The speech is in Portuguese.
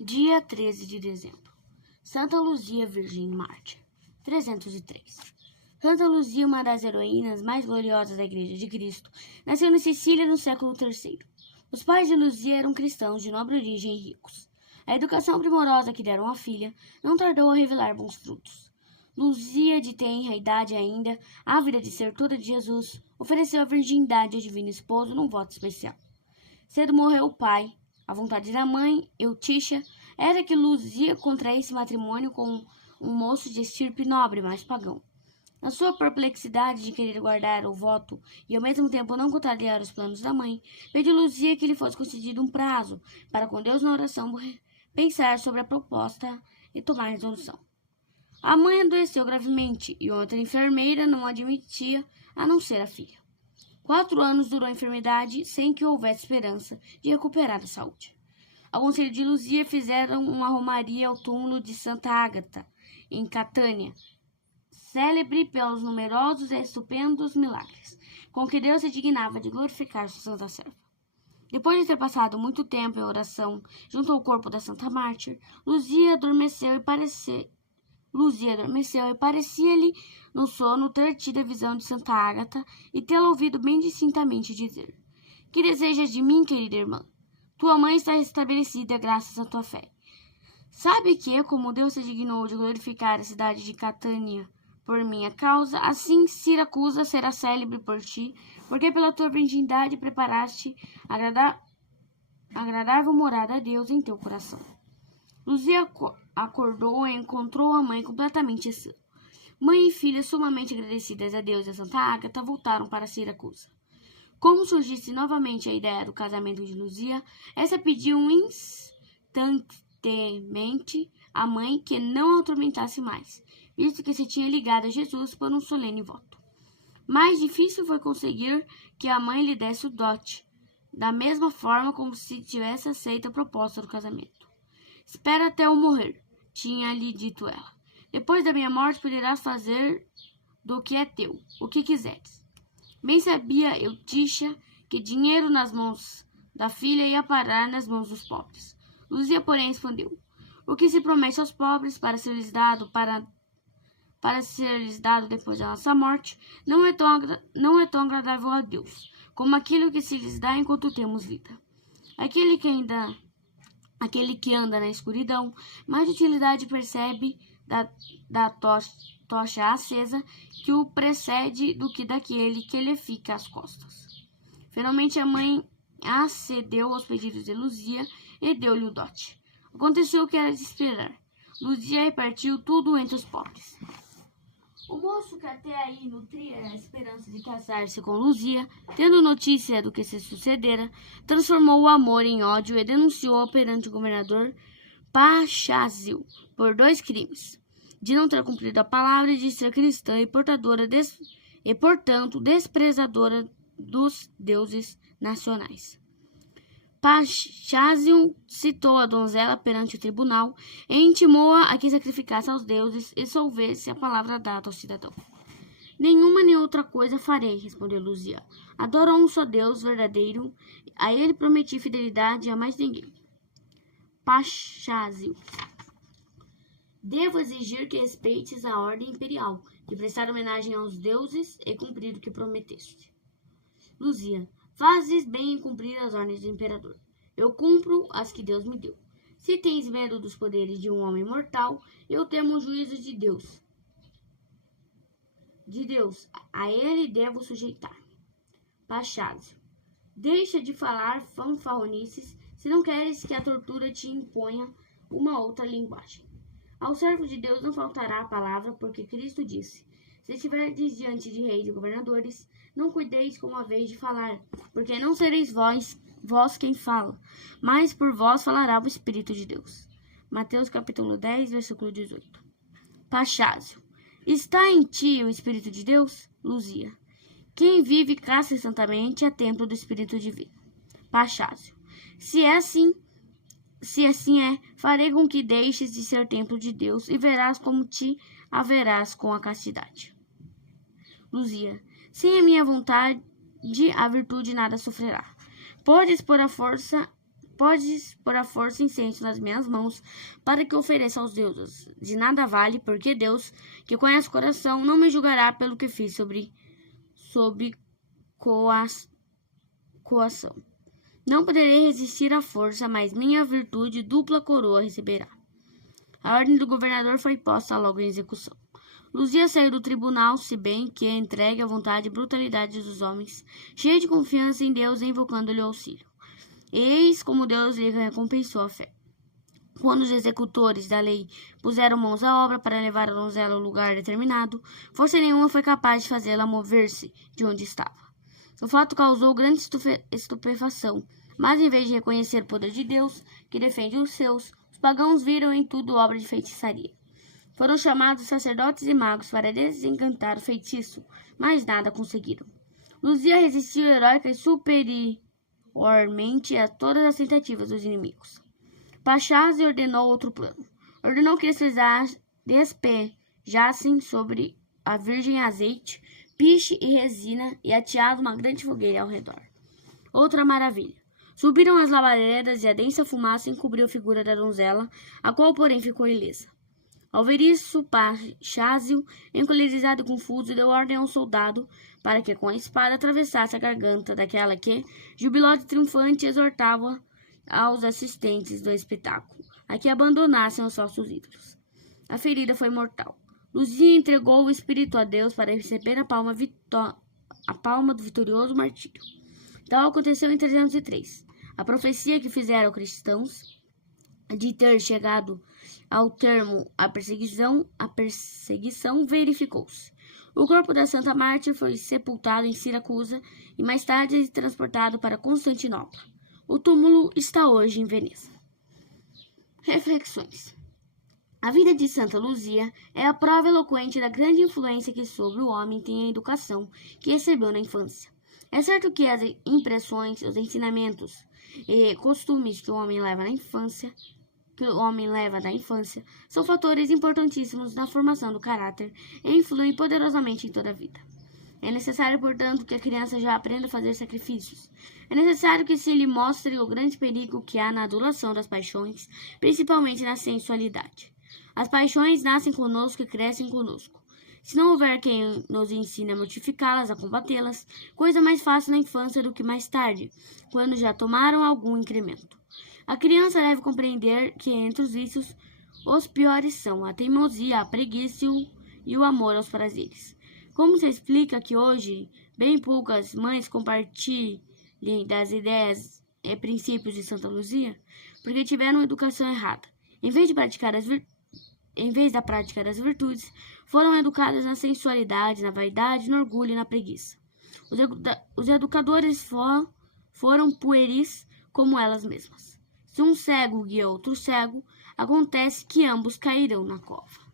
Dia 13 de dezembro. Santa Luzia, Virgem Mártir. 303. Santa Luzia, uma das heroínas mais gloriosas da Igreja de Cristo, nasceu na Sicília no século III. Os pais de Luzia eram cristãos de nobre origem e ricos. A educação primorosa que deram à filha não tardou a revelar bons frutos. Luzia, de tenra idade ainda, ávida de ser toda de Jesus, ofereceu a virgindade ao divino esposo num voto especial. Cedo morreu o pai. A vontade da mãe, Eutícia, era que Luzia contraísse matrimônio com um moço de estirpe nobre, mas pagão. Na sua perplexidade de querer guardar o voto e ao mesmo tempo não contrariar os planos da mãe, pediu Luzia que lhe fosse concedido um prazo para com Deus na oração pensar sobre a proposta e tomar resolução. A mãe adoeceu gravemente e outra enfermeira não admitia a não ser a filha. 4 anos durou a enfermidade sem que houvesse esperança de recuperar a saúde. Ao conselho de Luzia fizeram uma romaria ao túmulo de Santa Ágata, em Catânia, célebre pelos numerosos e estupendos milagres, com que Deus se dignava de glorificar sua santa serva. Depois de ter passado muito tempo em oração junto ao corpo da Santa Mártir, Luzia adormeceu e parecia-lhe no sono ter tido a visão de Santa Ágata e tê-la ouvido bem distintamente dizer: "Que desejas de mim, querida irmã? Tua mãe está restabelecida graças à tua fé. Sabe que, como Deus se dignou de glorificar a cidade de Catânia por minha causa, assim Siracusa será célebre por ti, porque pela tua virgindade preparaste agradável morada a Deus em teu coração." Luzia acordou e encontrou a mãe completamente sã. Mãe e filha, sumamente agradecidas a Deus e a Santa Ágata, voltaram para Siracusa. Como surgisse novamente a ideia do casamento de Luzia, essa pediu instantemente à mãe que não a atormentasse mais, visto que se tinha ligado a Jesus por um solene voto. Mais difícil foi conseguir que a mãe lhe desse o dote, da mesma forma como se tivesse aceito a proposta do casamento. "Espera até eu morrer", tinha-lhe dito ela. "Depois da minha morte poderás fazer do que é teu, o que quiseres." Bem sabia Eutícia que dinheiro nas mãos da filha ia parar nas mãos dos pobres. Luzia, porém, respondeu: "O que se promete aos pobres para ser-lhes dado depois da nossa morte, não é tão agradável a Deus, como aquilo que se lhes dá enquanto temos vida. Aquele que anda na escuridão, mais utilidade percebe da tocha acesa que o precede do que daquele que lhe fica às costas." Finalmente a mãe acedeu aos pedidos de Luzia e deu-lhe o dote. Aconteceu o que era de esperar. Luzia repartiu tudo entre os pobres. O moço, que até aí nutria a esperança de casar-se com Luzia, tendo notícia do que se sucedera, transformou o amor em ódio e denunciou perante o governador Pacházio por 2 crimes: de não ter cumprido a palavra e de ser cristã e portanto desprezadora dos deuses nacionais. Pacházio citou a donzela perante o tribunal e intimou-a a que sacrificasse aos deuses e solvesse a palavra dada ao cidadão. "Nenhuma nem outra coisa farei", respondeu Luzia. "Adoro a um só Deus verdadeiro, a ele prometi fidelidade e a mais ninguém." Pacházio: "Devo exigir que respeites a ordem imperial, de prestar homenagem aos deuses e cumprir o que prometeste." Luzia: "Fazes bem em cumprir as ordens do imperador. Eu cumpro as que Deus me deu. Se tens medo dos poderes de um homem mortal, eu temo o juízo de Deus. A ele devo sujeitar." Pacházio: "Deixa de falar fanfarronices, se não queres que a tortura te imponha uma outra linguagem. Ao servo de Deus não faltará a palavra, porque Cristo disse: se estiverdes diante de reis e governadores, não cuideis como haveis de falar, porque não sereis vós quem fala, mas por vós falará o Espírito de Deus." Mateus capítulo 10, versículo 18. Pacházio: "Está em ti o Espírito de Deus?" Luzia: "Quem vive caça santamente é templo do Espírito Divino." Pacházio: Se assim é, farei com que deixes de ser templo de Deus e verás como te haverás com a castidade." Luzia: "Sem a minha vontade, a virtude nada sofrerá. Podes pôr a força podes pôr à força incenso nas minhas mãos, para que ofereça aos deuses. De nada vale, porque Deus, que conhece o coração, não me julgará pelo que fiz sob coação. Não poderei resistir à força, mas minha virtude dupla coroa receberá. A ordem do governador foi posta logo em execução. Luzia saiu do tribunal, se bem que entregue à vontade e brutalidade dos homens, cheia de confiança em Deus e invocando-lhe auxílio. Eis como Deus lhe recompensou a fé. Quando os executores da lei puseram mãos à obra para levar a donzela ao lugar determinado, força nenhuma foi capaz de fazê-la mover-se de onde estava. O fato causou grande estupefação, mas em vez de reconhecer o poder de Deus, que defende os seus, os pagãos viram em tudo obra de feitiçaria. Foram chamados sacerdotes e magos para desencantar o feitiço, mas nada conseguiram. Luzia resistiu heróica e superiormente a todas as tentativas dos inimigos. Pachazi ordenou outro plano. Ordenou que eles despejassem sobre a virgem azeite, piche e resina e ateado uma grande fogueira ao redor. Outra maravilha. Subiram as labaredas e a densa fumaça encobriu a figura da donzela, a qual, porém, ficou ilesa. Ao ver isso, Pacházio, encolerizado e confuso, deu ordem a um soldado para que, com a espada, atravessasse a garganta daquela que, jubilosa e triunfante, exortava aos assistentes do espetáculo a que abandonassem os falsos ídolos. A ferida foi mortal. Luzia entregou o espírito a Deus para receber a palma do vitorioso martírio. Tal aconteceu em 303. A profecia que fizeram cristãos de ter chegado ao termo a perseguição verificou-se. O corpo da Santa Mártir foi sepultado em Siracusa e mais tarde transportado para Constantinopla. O túmulo está hoje em Veneza. Reflexões. A vida de Santa Luzia é a prova eloquente da grande influência que sobre o homem tem a educação que recebeu na infância. É certo que as impressões, os ensinamentos e costumes que o homem leva da infância são fatores importantíssimos na formação do caráter e influem poderosamente em toda a vida. É necessário, portanto, que a criança já aprenda a fazer sacrifícios. É necessário que se lhe mostre o grande perigo que há na adulação das paixões, principalmente na sensualidade. As paixões nascem conosco e crescem conosco. Se não houver quem nos ensine a mortificá-las, a combatê-las, coisa mais fácil na infância do que mais tarde, quando já tomaram algum incremento. A criança deve compreender que entre os vícios, os piores são a teimosia, a preguiça e o amor aos prazeres. Como se explica que hoje bem poucas mães compartilhem das ideias e princípios de Santa Luzia? Porque tiveram educação errada. Em vez da prática das virtudes, foram educadas na sensualidade, na vaidade, no orgulho e na preguiça. Os educadores foram pueris como elas mesmas. Se um cego guia outro cego, acontece que ambos cairão na cova.